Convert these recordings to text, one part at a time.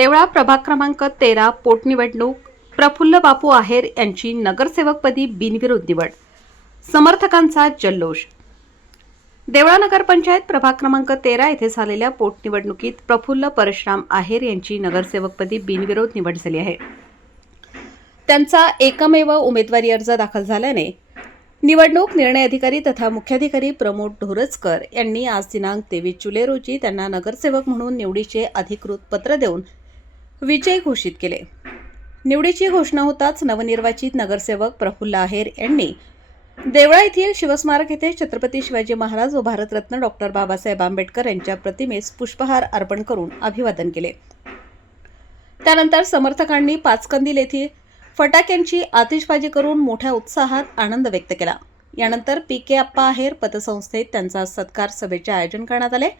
देवळा प्रभाग क्रमांक 13 पोटनिवडणूक प्रफुल्ल बापू आहेर यांची नगरसेवकपदी बिनविरोध निवड. समर्थकांचा जल्लोष. देवळा नगरपंचायत प्रभाग क्रमांक 13 येथे झालेल्या पोटनिवडणुकीत प्रफुल्ल परशुराम आहेर यांची नगरसेवकपदी बिनविरोध निवड झाली आहे. त्यांचा एकमेव उमेदवारी अर्ज दाखल झाल्याने निवडणूक निर्णय अधिकारी तथा मुख्याधिकारी प्रमोद ढोरजकर यांनी आज दिनांक 23 जुलै रोजी त्यांना नगरसेवक म्हणून निवडीचे अधिकृत पत्र देऊन विजयी घोषित केले. निवडीची घोषणा होताच नवनिर्वाचित नगरसेवक प्रफुल्ल आहेर यांनी देवळा येथील शिवस्मारक येथे छत्रपती शिवाजी महाराज व भारतरत्न डॉक्टर बाबासाहेब आंबेडकर यांच्या प्रतिमेस पुष्पहार अर्पण करून अभिवादन केले. त्यानंतर समर्थकांनी पाचकंदील येथे फटाक्यांची आतिषबाजी करून मोठ्या उत्साहात आनंद व्यक्त केला. यानंतर पी.के. आप्पा आहेर पतसंस्थेत त्यांचा सत्कार सभेचे आयोजन करण्यात आले.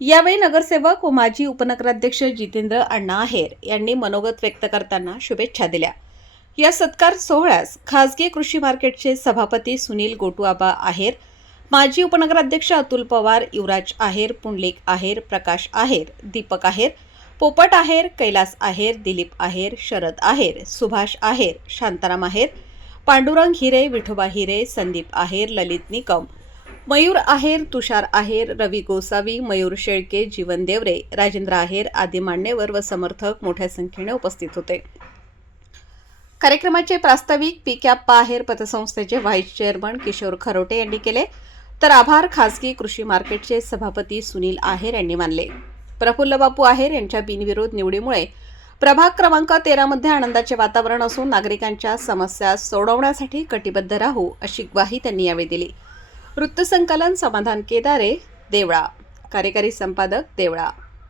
यावेळी नगरसेवक व माजी उपनगराध्यक्ष जितेंद्र अण्णा आहेर यांनी मनोगत व्यक्त करताना शुभेच्छा दिल्या. या सत्कार सोहळ्यास खासगी कृषी मार्केटचे सभापती सुनील गोटूआबा आहेर, माजी उपनगराध्यक्ष अतुल पवार, युवराज आहेर, पुंडलिक आहेर, प्रकाश आहेर, दीपक आहेर, पोपट आहेर, कैलास आहेर, दिलीप आहेर, शरद आहेर, सुभाष आहेर, शांताराम आहेर, पांडुरंग हिरे, विठोबा हिरे, संदीप आहेर, ललित निकम, मयूर आहेर, तुषार आहेर, रवी गोसावी, मयूर शेळके, जीवन देवरे, राजेंद्र आहेर आदी मान्यवर व समर्थक मोठ्या संख्येने उपस्थित होते. कार्यक्रमाचे प्रास्ताविक पी.के. आप्पा आहेर पतसंस्थेचे व्हाईस चेअरमन किशोर खरोटे यांनी केले, तर आभार खासगी कृषी मार्केटचे सभापती सुनील आहेर यांनी मानले. प्रफुल्ल बापू आहेर यांच्या बिनविरोध निवडीमुळे प्रभाग क्रमांक 13 मध्ये आनंदाचे वातावरण असून नागरिकांच्या समस्या सोडवण्यासाठी कटिबद्ध राहू अशी ग्वाही त्यांनी यावेळी दिली. वृत्तसंकलन समाधान केदारे, देवळा. कार्यकारी संपादक, देवळा.